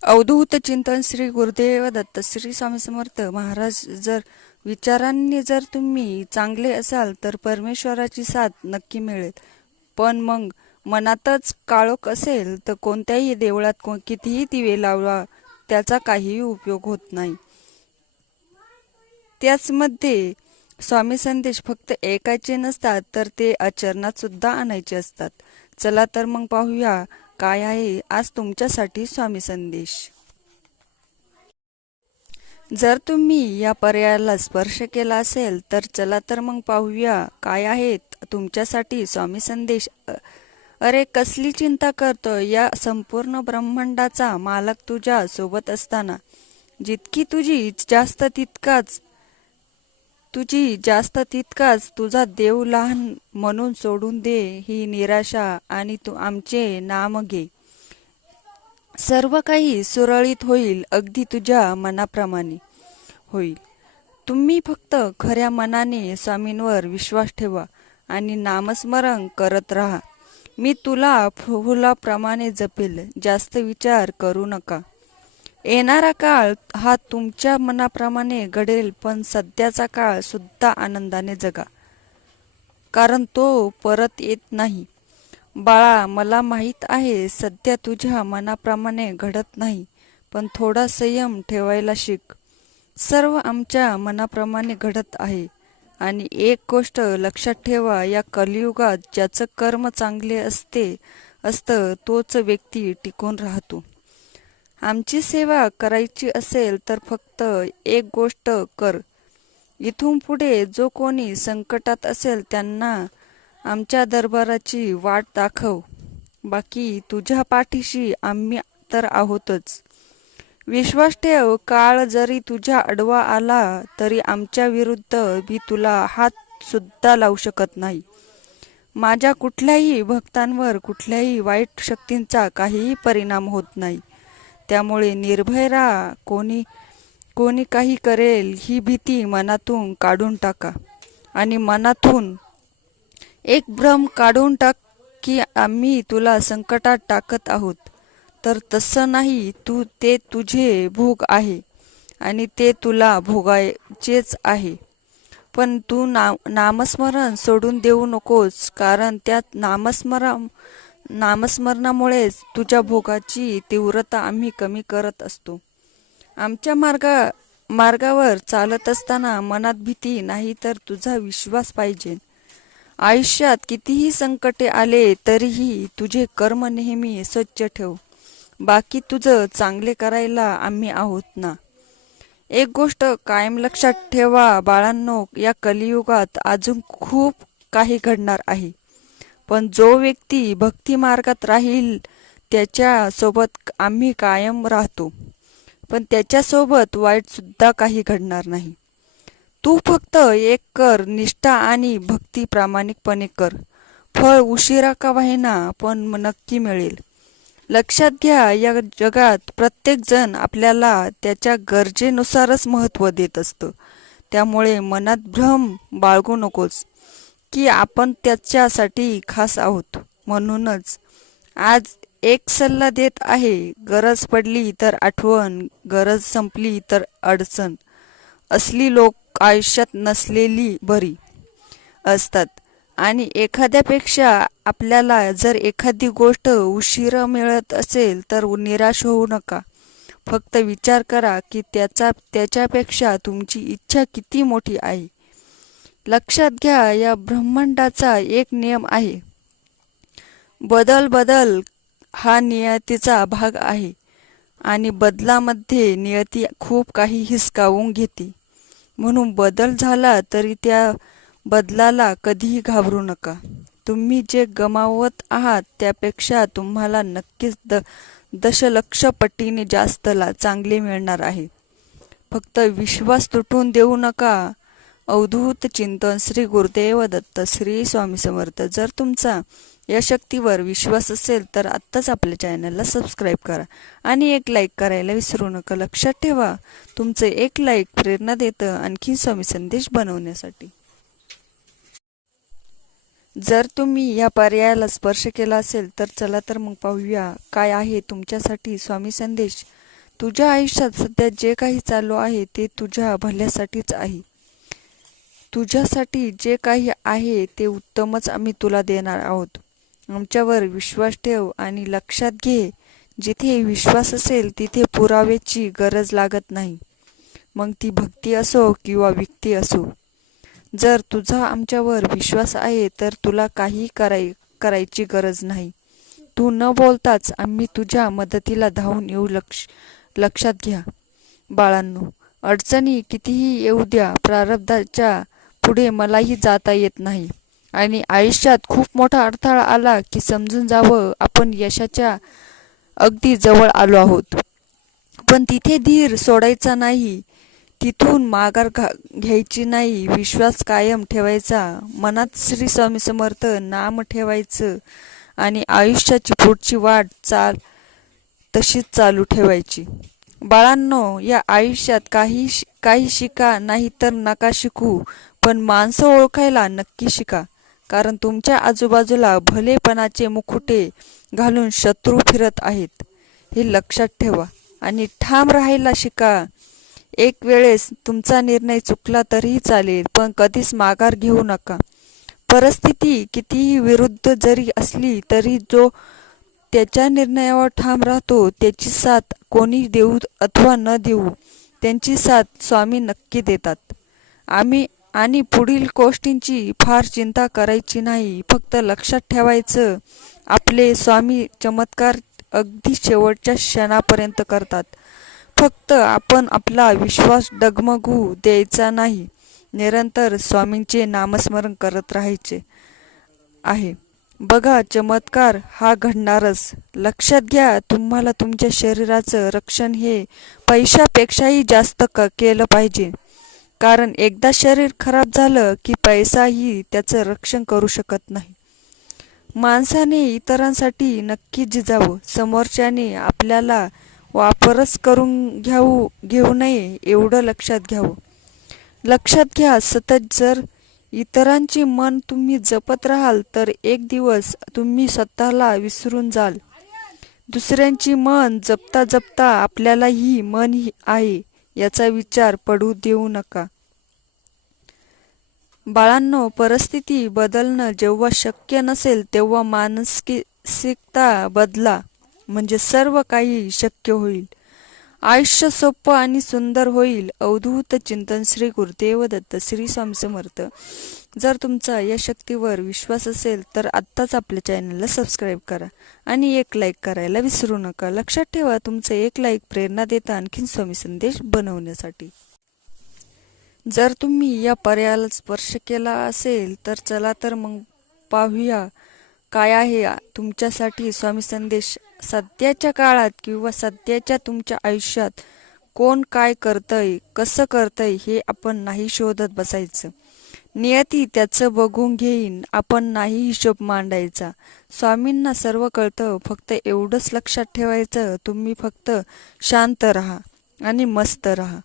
अवधूत चिंतन श्री गुरुदेव दत्त श्री स्वामी समर्थ महाराज जर विचारांनी जर तुम्ही चांगले असाल तर परमेश्वराची साथ नक्की मिळेल. पण मग मनातच काळोख असेल तर कोणत्याही देवळात को कितीही दिवे लावला त्याचा काहीही उपयोग होत नाही. त्याचमध्ये स्वामी संदेश फक्त ऐकायचे नसतात तर ते आचरणात सुद्धा आणायचे असतात. चला तर मग पाहूया काय आहे आज तुमच्यासाठी स्वामी संदेश. जर तुम्ही या पर्यायाला स्पर्श केला असेल तर चला तर मग पाहूया काय आहेत तुमच्यासाठी स्वामी संदेश. अरे कसली चिंता करतो या संपूर्ण ब्रह्मांडाचा मालक तुझ्या सोबत असताना. जितकी तुझी जास्त तितकाच तुझी जास्त तितकाच तुझा देव लहान म्हणून सोडून दे ही निराशा आणि तू आमचे नाम घे. सर्व काही सुरळीत होईल अगदी तुझ्या मनाप्रमाणे होईल. तुम्ही फक्त खऱ्या मनाने स्वामींवर विश्वास ठेवा आणि नामस्मरण करत राहा. मी तुला फुलाप्रमाणे जपेल जास्त विचार करू नका. येणारा काळ हा तुमच्या मनाप्रमाणे घडेल पण सध्याचा काळ सुद्धा आनंदाने जगा. कारण तो परत येत नाही. बाळा मला माहीत आहे सध्या तुझ्या मनाप्रमाणे घडत नाही पण थोडा संयम ठेवायला शिक. सर्व आमच्या मनाप्रमाणे घडत आहे. आणि एक गोष्ट लक्षात ठेवा या कलियुगात ज्याचं कर्म चांगले असते असतं तोच व्यक्ती टिकून राहतो. आमची सेवा करायची असेल तर फक्त एक गोष्ट कर. इथून पुढे जो कोणी संकटात असेल त्यांना आमच्या दरबाराची वाट दाखव. बाकी तुझ्या पाठीशी आम्ही तर आहोतच. विश्वास ठेव काळ जरी तुझ्या अडवा आला तरी आमच्या विरुद्ध मी तुला हात सुद्धा लावू शकत नाही. माझ्या कुठल्याही भक्तांवर कुठल्याही वाईट शक्तींचा काहीही परिणाम होत नाही. त्यामुळे निर्भय राहा कोणी कोणी काही करेल ही भीती मनातून काढून टाका. आणि मनातून एक भ्रम काढून टाक की आम्ही तुला संकटात टाकत आहोत. तर तसं नाही तू ते तुझे भोग आहे आणि ते तुला भोगायचेच आहे. पण तू ना नामस्मरण सोडून देऊ नकोस कारण त्यात नामस्मरण नामस्मरणामुळेच तुझ्या भोगाची तीव्रता आम्ही कमी करत असतो. आमच्या मार्गा मार्गावर चालत असताना मनात भीती नाही तर तुझा विश्वास पाहिजे. आयुष्यात कितीही संकटे आले तरीही तुझे कर्म नेहमी स्वच्छ ठेव. बाकी तुझं चांगले करायला आम्ही आहोत ना. एक गोष्ट कायम लक्षात ठेवा बाळांनो या कलियुगात अजून खूप काही घडणार आहे. पण जो व्यक्ती भक्ती मार्गात राहील त्याच्यासोबत आम्ही कायम राहतो. पण त्याच्यासोबत वाईटसुद्धा काही घडणार नाही. तू फक्त एक कर निष्ठा आणि भक्ती प्रामाणिकपणे कर. फळ उशिरा का वाहिना पण नक्की मिळेल. लक्षात घ्या या जगात प्रत्येक जण आपल्याला त्याच्या गरजेनुसारच महत्त्व देत असतं. त्यामुळे मनात भ्रम बाळगू नकोस. की आपण त्याच्यासाठी खास आहोत. म्हणूनच आज एक सल्ला देत आहे गरज पडली तर आठवण गरज संपली तर अडचण. असली लोक आयुष्यात नसलेली बरी असतात. आणि एखाद्यापेक्षा आपल्याला जर एखादी गोष्ट उशिरा मिळत असेल तर निराश होऊ नका. फक्त विचार करा की त्याचा त्याच्यापेक्षा तुमची इच्छा किती मोठी आहे? लक्षात घ्या या ब्रह्मांडाचा एक नियम आहे. बदल बदल हा नियतीचा भाग आहे आणि बदलामध्ये नियती खूप काही हिसकावून घेते. म्हणून बदल झाला तरी त्या बदलाला कधीही घाबरू नका. तुम्ही जे गमावत आहात त्यापेक्षा तुम्हाला नक्कीच द दशलक्ष पटीने जास्तला चांगले मिळणार आहे. फक्त विश्वास तुटून देऊ नका अवधूत चिंतन श्री गुरुदेव दत्त श्री स्वामी समर्थ. जर तुमचा या शक्तीवर विश्वास असेल तर आत्ताच आपल्या चॅनलला सबस्क्राईब करा आणि एक लाईक करायला विसरू नका. लक्षात ठेवा तुमचं एक लाईक प्रेरणा देतं आणखी स्वामी संदेश बनवण्यासाठी. जर तुम्ही या पर्यायाला स्पर्श केला असेल तर चला तर मग पाहूया काय आहे तुमच्यासाठी स्वामी संदेश. तुझ्या आयुष्यात सध्या जे काही चालू आहे ते तुझ्या भल्यासाठीच आहे. तुझ्यासाठी जे काही आहे ते उत्तमच आम्ही तुला देणार आहोत. आमच्यावर विश्वास ठेव आणि लक्षात घे जिथे विश्वास असेल तिथे पुराव्याची गरज लागत नाही. मग ती भक्ती असो किंवा व्यक्ती असो. जर तुझा आमच्यावर विश्वास आहे तर तुला काही कराय करायची गरज नाही. तू न बोलताच आम्ही तुझ्या मदतीला धावून येऊ लक्ष लक्षात घ्या. बाळांनो अडचणी कितीही येऊ द्या प्रारब्धाच्या पुढे मलाही जाता येत नाही. आणि आयुष्यात खूप मोठा अडथळा आला की समजून जावं आपण यशाच्या अगदी जवळ आलो आहोत. पण तिथे धीर सोडायचा नाही. तिथून माघार घा घ्यायची नाही. विश्वास कायम ठेवायचा. मनात श्री स्वामी समर्थ नाम ठेवायचं आणि आयुष्याची पुढची वाट चाल तशीच चालू ठेवायची. बाळांनो या आयुष्यात काही काही शिका नाही तर नका शिकू. पण माणसं ओळखायला नक्की शिका. कारण तुमच्या आजूबाजूला भलेपणाचे मुखुटे घालून शत्रू फिरत आहेत. हे लक्षात ठेवा आणि ठाम राहायला शिका. एक वेळेस तुमचा निर्णय चुकला तरीही चालेल पण कधीच माघार घेऊ नका. परिस्थिती कितीही विरुद्ध जरी असली तरी जो त्याच्या निर्णयावर ठाम राहतो त्याची साथ कोणी देऊ अथवा न देऊ त्यांची साथ स्वामी नक्की देतात. आम्ही आणि पुढील गोष्टींची फार चिंता करायची नाही. फक्त लक्षात ठेवायचं आपले स्वामी चमत्कार अगदी शेवटच्या क्षणापर्यंत करतात. फक्त आपण आपला विश्वास डगमगू द्यायचा नाही निरंतर स्वामींचे नामस्मरण करत राहायचे आहे. बघा चमत्कार हा घडणारच. लक्षात घ्या तुम्हाला तुमच्या शरीराचं रक्षण हे पैशापेक्षाही जास्त क केलं पाहिजे. कारण एकदा शरीर खराब झालं की पैसाही त्याचं रक्षण करू शकत नाही. माणसाने इतरांसाठी नक्की जिजावं समोरच्याने आपल्याला वापरच करून घेऊ घेऊ नये एवढं लक्षात घ्यावं. लक्षात घ्या सतत जर इतरांचे मन तुम्ही जपत राहाल तर एक दिवस तुम्ही स्वतःला विसरून जाल. दुसऱ्यांची मन जपता जपता आपल्यालाही मन ही आहे. याचा विचार पडू देऊ नका. बाळांनो परिस्थिती बदलणं जेव्हा शक्य नसेल तेव्हा मानसिकता बदला म्हणजे सर्व काही शक्य होईल. आयुष्य सोपं आणि सुंदर होईल अवधूत चिंतन श्री गुरुदेव दत्त श्री स्वामी समर्थ. जर तुमचा या शक्तीवर विश्वास असेल तर आत्ताच आपल्या चॅनलला सबस्क्राईब करा आणि एक लाईक करायला विसरू नका. लक्षात ठेवा तुमचं एक लाईक प्रेरणा देता आणखीन स्वामी संदेश बनवण्यासाठी. जर तुम्ही या पर्यायाला स्पर्श केला असेल तर चला तर मग पाहूया काय आहे तुमच्यासाठी स्वामी संदेश सध्याच्या काळात किंवा सध्याच्या तुमच्या आयुष्यात कोण काय करतंय कसं करतंय हे आपण नाही शोधत बसायचं. नियती त्याचं बघून घेईन आपण नाही हिशोब मांडायचा. स्वामींना सर्व कळतं फक्त एवढंच लक्षात ठेवायचं तुम्ही फक्त शांत राहा आणि मस्त राहा.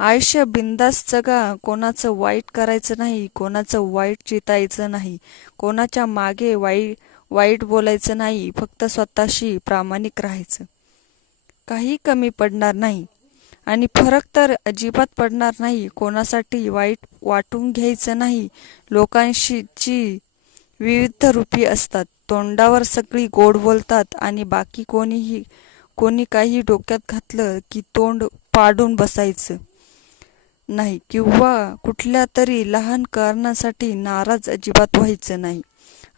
आयुष्य बिंदास जगा कोणाचं वाईट करायचं नाही कोणाचं वाईट चितायचं नाही कोणाच्या मागे वाईट वाईट बोलायचं नाही फक्त स्वतःशी प्रामाणिक राहायचं. काही कमी पडणार नाही. आणि फरक तर अजिबात पडणार नाही. कोणासाठी वाईट वाटून घ्यायचं नाही. लोकांशीची विविध रूपी असतात. तोंडावर सगळी गोड बोलतात आणि बाकी कोणीही कोणी काही डोक्यात घातलं की तोंड पाडून बसायचं नाही. किंवा कुठल्या तरी लहान कारणासाठी नाराज अजिबात व्हायचं नाही.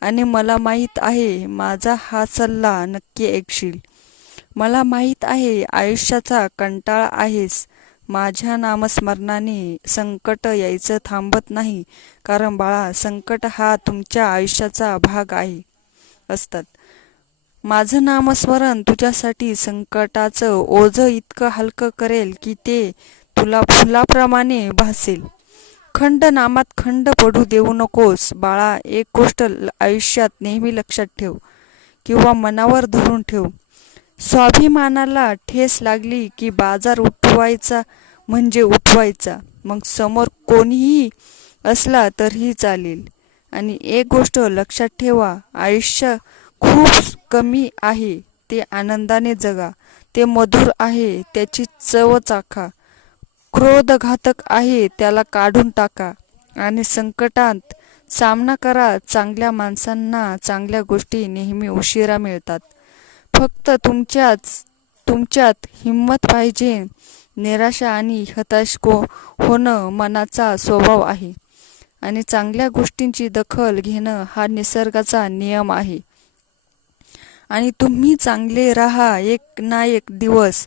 आणि मला माहीत आहे माझा हा सल्ला नक्की ऐकशील. मला माहीत आहे आयुष्याचा कंटाळा आहेस. माझ्या नामस्मरणाने संकट यायचं थांबत नाही कारण बाळा संकट हा तुमच्या आयुष्याचा भाग आहे असतात. माझं नामस्मरण तुझ्यासाठी संकटाचं ओझं इतकं हलकं करेल की ते तुला फुलाप्रमाणे भासेल. खंड नामात खंड पडू देऊ नकोस. बाळा एक गोष्ट ल- आयुष्यात नेहमी लक्षात ठेव किंवा मनावर धरून ठेव. स्वाभिमानाला ठेस लागली की बाजार उठवायचा म्हणजे उठवायचा. मग समोर कोणीही असला तरीही चालेल. आणि एक गोष्ट लक्षात ठेवा आयुष्य खूप कमी आहे. ते आनंदाने जगा. ते मधुर आहे. त्याची चव चाखा. क्रोधघातक आहे त्याला काढून टाका आणि संकटात सामना करा. चांगल्या माणसांना चांगल्या गोष्टी नेहमी उशिरा मिळतात. फक्त तुमच्याच तुमच्यात हिंमत पाहिजे. निराशा आणि हताश को होणं मनाचा स्वभाव आहे. आणि चांगल्या गोष्टींची दखल घेणं हा निसर्गाचा नियम आहे. आणि तुम्ही चांगले राहा. एक ना एक दिवस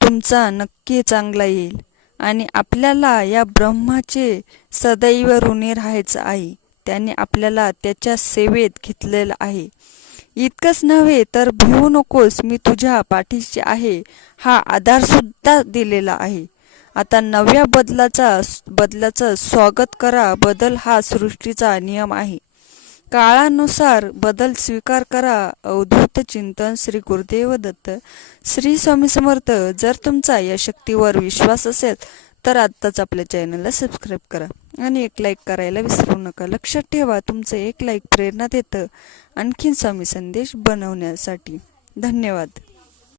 तुमचा नक्की चांगला येईल. आणि आपल्याला या ब्रह्माचे सदैव ऋणी राहायचं आहे. त्याने आपल्याला त्याच्या सेवेत घेतलेलं आहे. इतकंच नव्हे तर भिवू नकोस मी तुझ्या पाठीशी आहे हा आधारसुद्धा दिलेला आहे. आता नव्या बदलाचा बदलाचं स्वागत करा बदल हा सृष्टीचा नियम आहे. काळानुसार बदल स्वीकार करा. अवधूत चिंतन श्री गुरुदेव दत्त. श्री स्वामी समर्थ. जर तुमचा या शक्तीवर विश्वास असेल तर आत्ताच आपल्या चॅनलला सबस्क्राईब करा आणि एक लाईक करायला विसरू नका. लक्षात ठेवा तुमचं एक लाईक प्रेरणा देतं आणखीन स्वामी संदेश बनवण्यासाठी. धन्यवाद.